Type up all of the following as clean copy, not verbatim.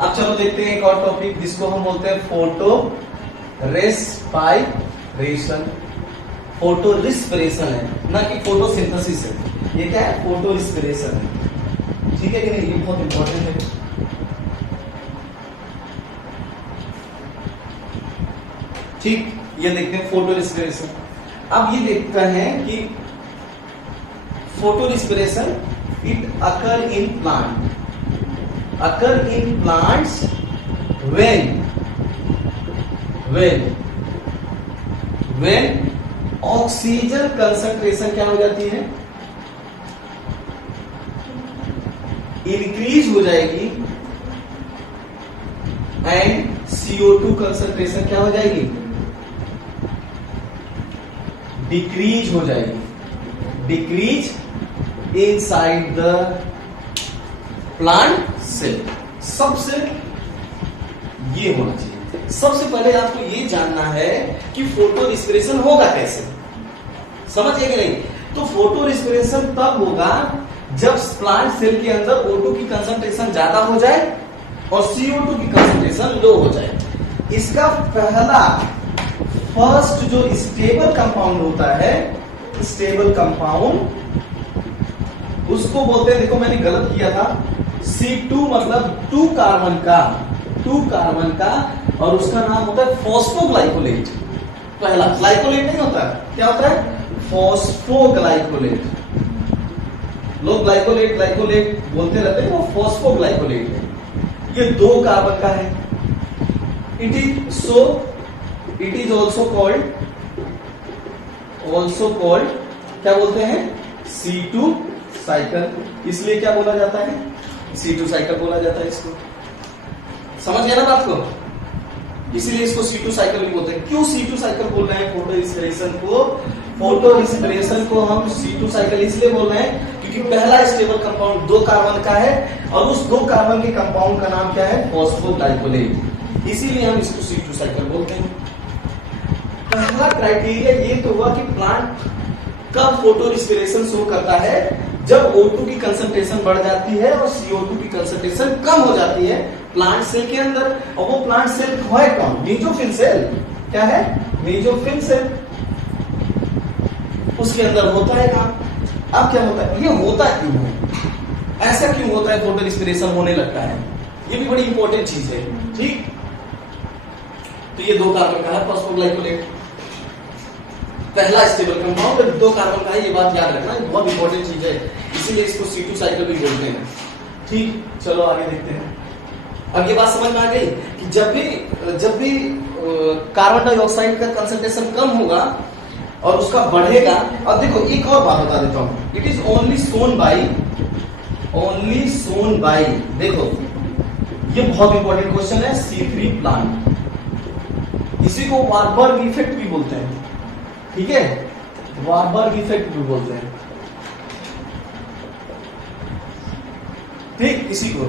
अब चलो देखते हैं एक और टॉपिक जिसको हम बोलते हैं फोटो रेस्पाइरेशन। फोटो रिस्पिरेशन है, ना कि फोटोसिंथेसिस है। ये क्या है? फोटो रिस्पिरेशन है। ठीक है कि नहीं? ये बहुत इंपॉर्टेंट है। ठीक, ये देखते हैं फोटो रिस्पिरेशन। अब ये देखते हैं कि photo respiration it occur in plant, occur in plants when oxygen concentration क्या हो जाती है? इंक्रीज हो जाएगी एंड CO2 कंसंट्रेशन क्या हो जाएगी? डिक्रीज हो जाएगी। Decrease inside the plant cell. सबसे ये होना चाहिए। सबसे पहले आपको ये जानना है कि फोटो रिस्पिरेशन होगा कैसे। समझिए कि नहीं? तो फोटो रिस्पिरेशन तब होगा जब प्लांट सेल के अंदर O2 की कंसंट्रेशन ज्यादा हो जाए और CO2 की कंसंट्रेशन लो हो जाए। इसका पहला फर्स्ट जो स्टेबल कंपाउंड होता है, स्टेबल कंपाउंड, उसको बोलते हैं, देखो मैंने गलत किया था, C2 मतलब 2 कार्बन का, और उसका नाम होता है फॉस्फोग्लाइकोलेट। पहला ग्लाइकोलेट नहीं होता, क्या होता है? फॉस्फोग्लाइकोलेट। लोग ग्लाइकोलेट बोलते रहते हैं, वो फॉस्फोग्लाइकोलेट है। ये 2 कार्बन का है। इट इज ऑल्सो कॉल्ड क्या बोलते हैं? C2 cycle. इसलिए क्या बोला जाता है? C2 साइकिल बोला जाता है इसको। समझ गया ना बात को? इसीलिए इसको C2 साइकिल भी बोलते हैं। क्यों C2 साइकिल बोल रहे हैं? फोटो रिस्पिरेशन को हम C2 साइकिल इसलिए बोल रहे हैं क्योंकि पहला स्टेबल कंपाउंड 2 कार्बन का है और उस 2 कार्बन के कंपाउंड का नाम क्या है? फॉस्फोग्लाइकोलेट। इसीलिए हम इसको C2 साइकिल बोलते हैं। पहला क्राइटेरिया ये तो हुआ कि प्लांट कब फोटो रिस्पिरेशन शो करता है? जब O2 की कंसंट्रेशन बढ़ जाती है और CO2 की कंसंट्रेशन कम हो जाती है प्लांट सेल के अंदर। और वो प्लांट सेल है कौन? Mesophyll cell. क्या है? Mesophyll cell. उसके अंदर होता है काम। अब क्या होता है? ये होता क्यों है? ऐसा क्यों होता है? फोटो रिस्पिरेशन होने लगता है, ये भी बड़ी इंपॉर्टेंट चीज है। ठीक, तो ये 2 कार्बन का है फॉस्फोग्लाइकोलेट, पहला स्टेबल कंपाउंड 2 कार्बन का है। ये बात याद रखना, ये बहुत इंपॉर्टेंट चीज है, इसीलिए इसको C2 साइकिल भी बोलते हैं। ठीक, चलो आगे देखते हैं। अब ये बात समझ में आ गई कि जब भी कार्बन डाइऑक्साइड का कंसंट्रेशन कम होगा और उसका बढ़ेगा। अब देखो एक और बात बता देता हूं, it is only shown by, देखो ये बहुत इंपॉर्टेंट क्वेश्चन है, C3 प्लांट। इसी को वारबर्ग इफेक्ट भी बोलते हैं। ठीक है, वारबर्ग इफेक्ट भी बोलते हैं। ठीक, इसी को।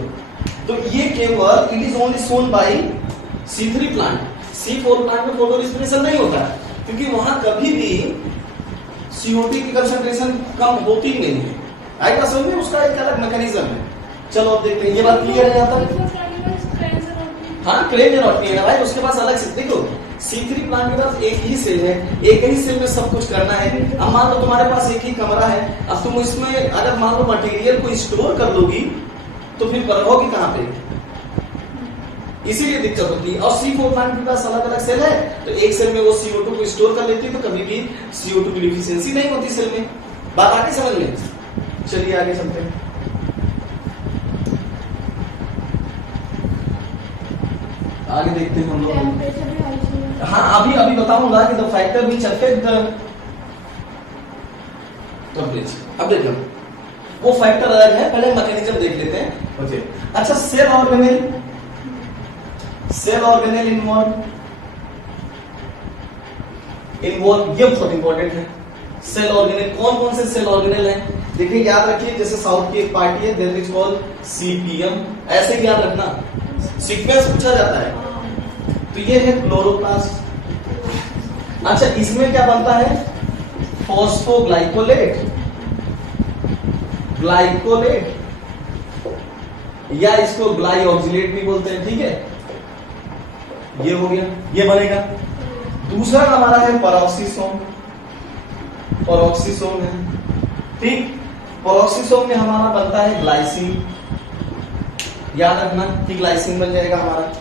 तो ये केवल it is only shown by C3 plant. C4 plant में फोटो रिस्पिरेशन नहीं होता क्योंकि वहां कभी भी CO2 की कंसंट्रेशन कम होती ही नहीं है। आई बात समझ में? उसका एक अलग मैकेनिज्म है। चलो अब देखते हैं, ये बात क्लियर है यहाँ तक? हाँ, क्रेन जेनोटमी है ना भाई, उसके पास अलग से। देखो C3 प्लांट के पास एक ही सेल है, एक ही सेल में सब कुछ करना है। अब मान लो तुम्हारे पास एक ही कमरा है, अब तुम इसमें अगर मान लो मटेरियल को स्टोर कर लोगी तो फिर रहोगी कहां पे? इसीलिए दिक्कत होती है। और C4 प्लांट के पास अलग अलग सेल है, तो एक सेल में वो CO2 को स्टोर कर लेती है, तो कभी भी CO2 की डिफिशियंसी नहीं होती सेल में। बात आती समझ में? चलिए आगे चलते हैं। आगे देखते हैं हम लोग। हाँ, अभी बताऊंगा कि the factor which affect the temperature. अब देखो वो फैक्टर अलग है, पहले मैकेनिज्म देख लेते हैं। ओके, अच्छा, सेल ऑर्गेनेल इन्वॉल्व, ये बहुत इंपॉर्टेंट है। सेल ऑर्गेनेल, कौन कौन से सेल ऑर्गेनेल हैं? देखिए याद रखिए, जैसे साउथ की एक पार्टी है, दैट इज कॉल्ड CPM। ऐसे ही याद रखना, सीक्वेंस पूछा जाता है। तो ये है क्लोरोप्लास्ट। अच्छा, इसमें क्या बनता है? फॉस्फोग्लाइकोलेट, या इसको ग्लाइऑक्सिलेट भी बोलते हैं, ठीक है। ये हो गया, ये बनेगा। दूसरा हमारा है पेरोक्सिसोम, पेरोक्सिसोम है, ठीक। पेरोक्सिसोम में हमारा बनता है ग्लाइसिन, याद रखना कि ग्लाइसिन बन जाएगा हमारा,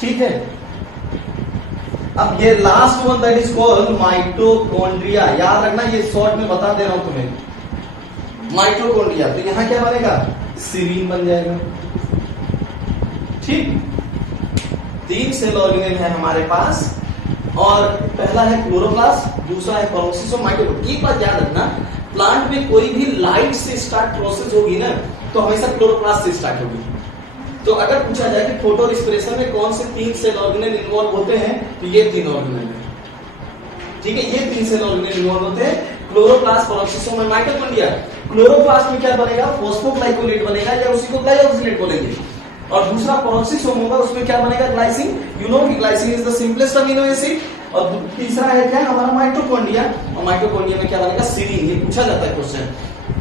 ठीक है। अब ये last one that is called mitochondria, याद रखना, ये शॉर्ट में बता दे रहा हूं तुम्हें, माइटोकॉन्ड्रिया। तो यहां क्या बनेगा, सीरीन बन जाएगा, ठीक। 3 सेल ऑर्गेनेल है हमारे पास, और पहला है क्लोरोप्लास्ट, दूसरा है पेरोक्सिसोम, माइटोकॉन्ड्रिया। एक बात याद रखना, प्लांट में कोई भी लाइट से स्टार्ट प्रोसेस होगी ना, तो हमेशा क्लोरोप्लास्ट से स्टार्ट होगी। तो अगर पूछा जाए कि फोटो रिस्पिरेशन में कौन से 3 सेल ऑर्गेनेल इन्वॉल्व होते हैं, तो ये 3 ऑर्गेनेल है, ठीक है। ये 3 सेल ऑर्गेनेल इन्वॉल्व होते हैं, क्लोरोप्लास्ट, पेरोक्सिसोम और माइटोकॉन्ड्रिया। क्लोरोप्लास्ट में क्या बनेगा, फॉस्फोग्लाइकोलेट बनेगा, या उसी को ग्लाइऑक्सिलेट बोलेंगे। और दूसरा पेरोक्सिसोम होगा, उसमें क्या बनेगा, ग्लाइसिन। यू नो कि glycine is the simplest amino acid. और तीसरा है क्या, हमारा माइटोकॉन्ड्रिया, और माइटोकॉन्ड्रिया में क्या बनेगा, सीरीन। ये पूछा जाता है क्वेश्चन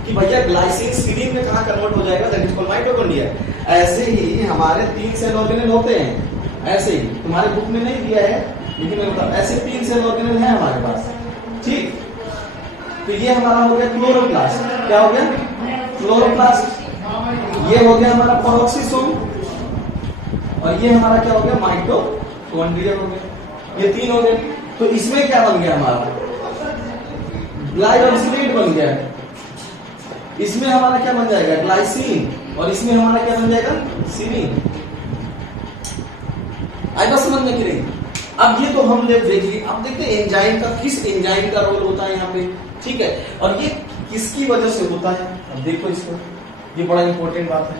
कि भैया ग्लाइसिन सीरीन में कहां कन्वर्ट हो जाएगा, दैट इज कॉल्ड माइटोकॉन्ड्रिया। ऐसे ही हमारे 3 सेल ऑर्गेनेल होते हैं, ऐसे ही तुम्हारे बुक में नहीं दिया है, लेकिन मैं बता, ऐसे 3 सेल ऑर्गेनेल है हमारे पास, ठीक। तो ये हमारा हो गया क्लोरोप्लास्ट, क्या हो गया, क्लोरोप्लास्ट। ये हो गया हमारा पेरोक्सिसोम, और ये हमारा क्या हो गया, माइटोकॉन्ड्रिया हो गया। ये 3 हो गए। तो इसमें क्या बन गया हमारा, ग्लाइऑक्सिलेट बन गया। इसमें हमारा क्या बन जाएगा, ग्लाइसिन, और इसमें हमारा क्या बन जाएगा, सीरीन। आई बात समझ में कि नहीं। अब ये तो हम लोग देखिए, अब देखते हैं एंजाइम का, किस एंजाइम का रोल होता है यहाँ पे, ठीक है। और ये किसकी वजह से होता है, अब देखो इसको, ये बड़ा इंपॉर्टेंट बात है।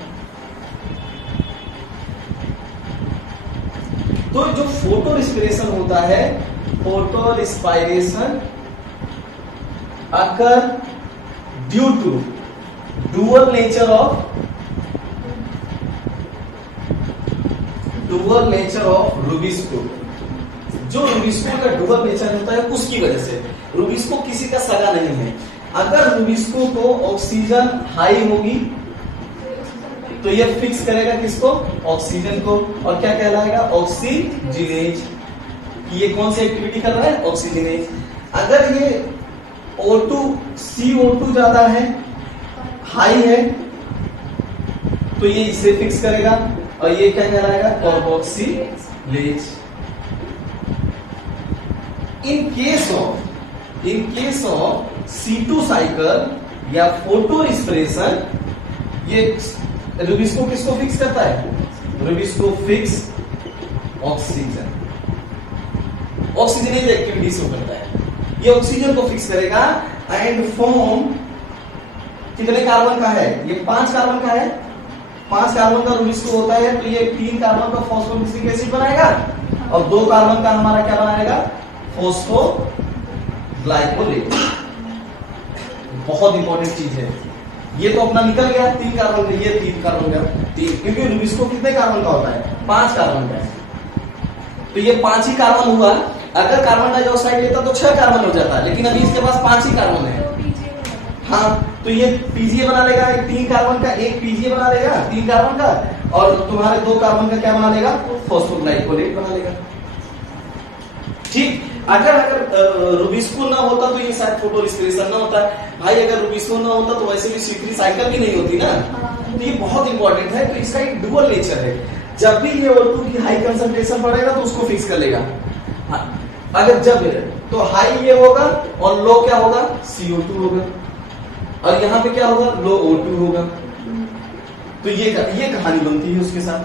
तो जो फोटो रिस्पिरेशन होता है, photorespiration occur due to dual nature of RuBisCO. जो रूबिस्को का डुअल नेचर होता है उसकी वजह से, रूबिस्को किसी का सगा नहीं है। अगर रूबिस्को को ऑक्सीजन हाई होगी तो ये फिक्स करेगा किसको, ऑक्सीजन को, और क्या कहलाएगा, ऑक्सीजनेज। ये कौन सी एक्टिविटी कर रहा है, ऑक्सीजनेज। अगर ये O2 CO2 ज्यादा है, हाई है, तो ये इसे फिक्स करेगा, और ये क्या कहलाएगा, carboxylase. In case of C2 cycle या फोटो रिस्पिरेशन, ये रूबिस्को किसको फिक्स करता है, rubisco fix oxygen, oxygenase activity से करता है। ये ऑक्सीजन को फिक्स करेगा एंड फॉर्म कितने कार्बन का है, ये 5 कार्बन का है, 5 कार्बन का रूबिस्को होता है। तो ये 3 कार्बन का फॉस्फोग्लिसरिक एसिड बनाएगा, और 2 कार्बन का हमारा क्या बनाएगा, फॉस्फोग्लाइकोलेट। बहुत इंपॉर्टेंट चीज है। ये तो अपना निकल गया 3 कार्बन का, ये 3 कार्बन का, 3, क्योंकि रूबिस्को कितने कार्बन का होता है, 5 कार्बन का है। तो ये 5 ही कार्बन हुआ। अगर कार्बन डाइऑक्साइड लेता तो 6 कार्बन हो जाता, लेकिन अभी इसके पास 5 ही कार्बन है। हाँ, तो ये पीजीए बना लेगा, 3 कार्बन का एक पीजीए बना लेगा 3 कार्बन का, और तुम्हारे 2 कार्बन का क्या बना लेगा, फॉस्फोग्लाइकोलेट बना लेगा, ठीक। अगर रूबिस्को ना होता तो ये शायद फोटो रिस्पिरेशन ना होता भाई। अगर रूबिस्को ना होता तो वैसे भी C3 साइकिल भी नहीं होती ना। तो ये बहुत इंपॉर्टेंट है। तो इसका एक डुअल नेचर है, जब भी ये O2 की हाई कंसंट्रेशन बढ़ेगा तो उसको फिक्स कर लेगा। अगर जब तो हाई ये होगा और लो क्या होगा, CO2 होगा, और यहाँ पे क्या होगा, लो O2 होगा। तो ये कहानी बनती है उसके साथ,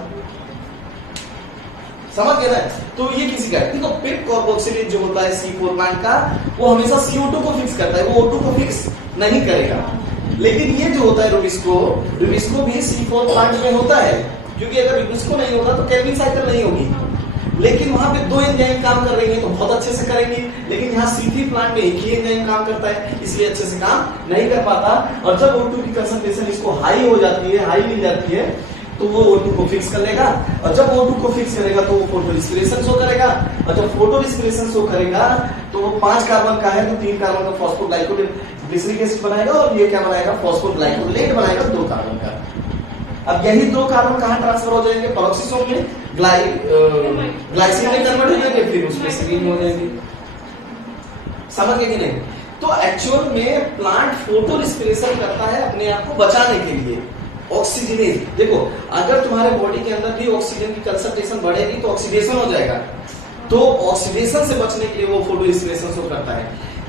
समझ गए ना। तो ये किसी का, तो पेट कार्बोक्सिलेट जो होता है C4 प्लांट का, वो हमेशा CO2 को फिक्स करता है, वो O2 को फिक्स नहीं करेगा। लेकिन ये जो होता है रूबिस्को भी C4 प्लांट में होता है, क्योंकि अगर रूबिस्को नहीं होता तो केल्विन साइकिल नहीं होगी। लेकिन वहां पे 2 एंजाइम काम कर रही है तो बहुत अच्छे से करेंगी, लेकिन यहाँ C3 प्लांट में एक ही एंजाइम काम करता है, इसलिए अच्छे से काम नहीं कर पाता। और जब O2 की कंसंट्रेशन इसको हाई हो जाती है, हाई मिल जाती है, तो वो O2 को फिक्स कर लेगा, और जब O2 को फिक्स करेगा तो वो फोटो रिस्पिरेशन शो करेगा, और जब फोटो रिस्पिरेशन शो करेगा तो वो 5 कार्बन का है तो 3 कार्बन का फॉस्फोग्लाइकोलेट ग्लिसरिक एसिड बनाएगा, और ये क्या बनाएगा, फॉस्फोग्लाइकोलेट बनाएगा 2 कार्बन का। अब यही दो कार्बन कहाँ ट्रांसफर हो जाएंगे, पेरोक्सिसोम में, ग्लाइसिन में कन्वर्ट हो जाएंगे, फिर उसमें सेरीन हो जाएंगे। समझ गए कि नहीं? तो एक्चुअल में प्लांट फोटो रिस्पिरेशन करता है अपने आप को बचाने के लिए, ऑक्सीजनेज। देखो अगर तुम्हारे बॉडी के अंदर भी ऑक्सीजन की कंसंट्रेशन बढ़ेगी तो ऑक्सीडेशन हो जाएगा, तो ऑक्सीडेशन से बचने के लिए वो फोटो रिस्पिरेशन शो करता है।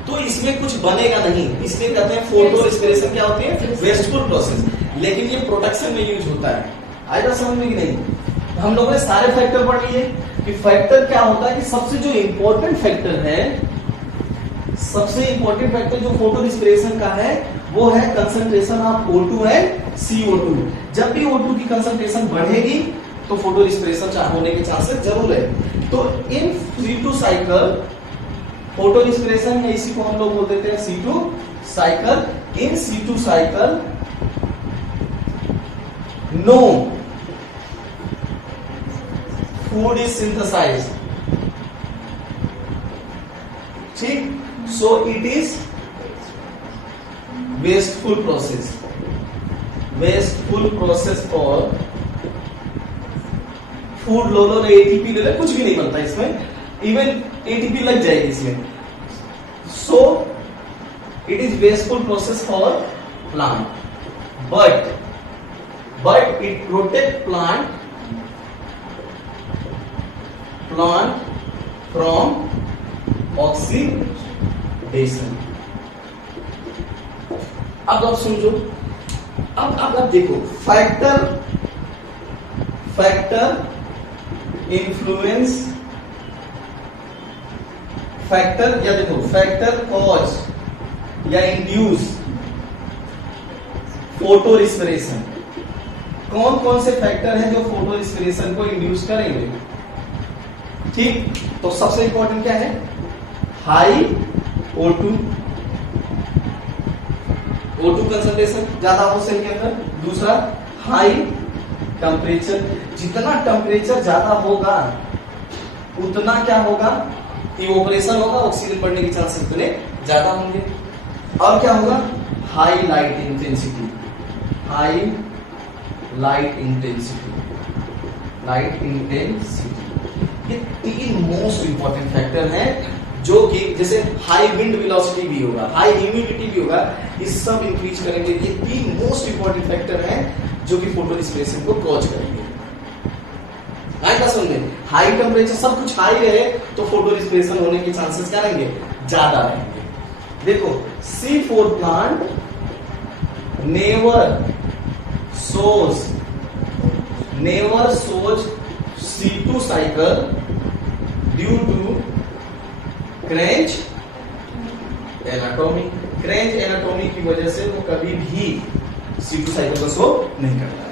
तो इसमें कुछ बनेगा नहीं, इसलिए कहते हैं फोटो रिस्पिरेशन क्या होती है, वेस्टफुल प्रोसेस। लेकिन ये प्रोटेक्शन में यूज होता है। आएगा समझ में कि नहीं? हम लोगों ने सारे फैक्टर पढ़ लिए कि फैक्टर क्या होता है, कि सबसे जो इंपॉर्टेंट फैक्टर है, सबसे इंपॉर्टेंट फैक्टर जो फोटो रिस्पिरेशन का है वो है concentration of O2 and CO2। जब भी O2 की कंसंट्रेशन बढ़ेगी तो फोटो रिस्पिरेशन होने के चांसेस जरूर है। तो इन C2 साइकिल फोटो रिस्पिरेशन है, इसी को हम लोग बोल देते हैं C2 cycle. In C2 cycle no food is synthesized, ठीक। So it is wasteful process, wasteful process for food. लो लो एटीपी ले ले, कुछ भी नहीं बनता इसमें, इवन एटीपी लग जाएगी इसमें। सो it is wasteful process for plant, but it protect plant from oxidation। अब आप समझो, अब आप देखो फैक्टर इन्फ्लुएंस, फैक्टर या देखो फैक्टर कॉज या इंड्यूस फोटो रिस्पिरेशन। कौन कौन से फैक्टर हैं जो फोटो रिस्पिरेशन को इंड्यूस करेंगे, ठीक। तो सबसे इंपॉर्टेंट क्या है, हाई O2 कंसंट्रेशन ज्यादा हो सेल के अंदर। दूसरा हाई टेम्परेचर, जितना टेम्परेचर ज्यादा होगा उतना क्या होगा, इवोपरेशन होगा, ऑक्सीजन बढ़ने के चांसेस उतने ज्यादा होंगे। और क्या होगा, high light intensity, high light intensity, light intensity. ये तीन मोस्ट इंपॉर्टेंट फैक्टर हैं जो कि जैसे हाई विंड वेलोसिटी भी होगा, हाई ह्यूमिडिटी भी होगा, इस सब इंक्रीज करेंगे। ये तीन मोस्ट इंपॉर्टेंट फैक्टर हैं जो कि फोटो रिस्पिरेशन को कॉज करेंगे। आएगा समझे, हाई टेम्परेचर सब कुछ हाई रहे तो फोटो रिस्पिरेशन होने के चांसेस क्या रहेंगे, ज्यादा रहेंगे। देखो C4 plant never shows C2 cycle due to Kranz anatomy. Kranz anatomy की वजह से वो कभी भी C2 साइकिल को शो नहीं करता है।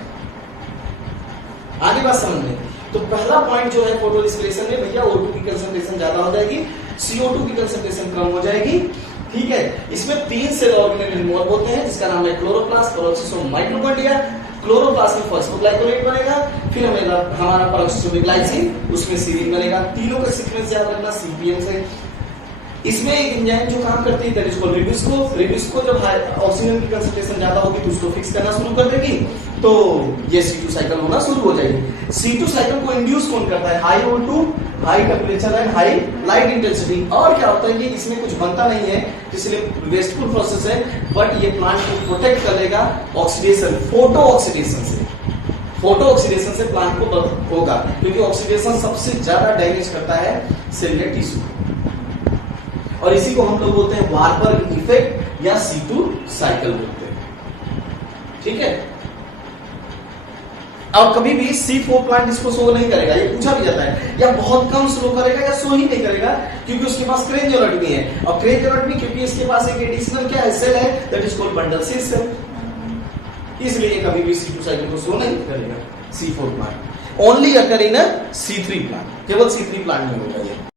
आगे बात समझ में। तो पहला पॉइंट जो है फोटो रिस्पिरेशन में, भैया O2 की कंसंट्रेशन ज्यादा हो जाएगी, CO2 की कंसंट्रेशन कम हो जाएगी, ठीक है। इसमें 3 सेल ऑर्गेनेल इन्वॉल्व होते हैं जिसका नाम है क्लोरोप्लास्ट, पेरोक्सिसोम, माइटोकॉन्ड्रिया। क्लोरोप्लास्ट में फॉस्फोग्लाइकोलेट बनेगा, फिर हमारा पेरोक्सिसोम ग्लाइसिन, उसमें सीरीन बनेगा। तीनों का सीक्वेंस याद रखना CPM से। इसमें एक एंजाइम जो काम करती है दैट इज कॉल्ड रिड्यूसको। रिड्यूसको जब ऑक्सीजन की कंसंट्रेशन ज्यादा होगी तो उसको फिक्स करना शुरू कर देगी, तो ये C2 साइकिल होना शुरू हो जाएगी। C2 साइकिल को इंड्यूस कौन करता है, high O2, high temperature and high light intensity. और क्या होता है कि इसमें कुछ बनता नहीं है, इसलिए वेस्टफुल प्रोसेस है, बट ये प्लांट को प्रोटेक्ट करेगा ऑक्सीडेशन, फोटो ऑक्सीडेशन से। फोटो ऑक्सीडेशन से प्लांट को होगा, क्योंकि ऑक्सीडेशन सबसे ज्यादा डैमेज करता है सेलुलर टिश्यू, और इसी को हम लोग बोलते हैं वार्बर्ग इफेक्ट या C2 साइकिल बोलते हैं, ठीक है। अब कभी भी C4 प्लांट इसको शो नहीं करेगा, ये पूछा भी जाता है, या बहुत कम शो करेगा या शो ही नहीं करेगा, क्योंकि उसके पास क्रेंज एनाटॉमी है। और क्रेंज एनाटॉमी क्योंकि इसके पास एक एडिशनल क्या है, सेल है, that is called bundle cell, इसलिए कभी भी C2 साइकिल को शो नहीं करेगा। C4 प्लांट ओनली अकर इन C3 प्लांट, केवल C3 प्लांट में होगा ये।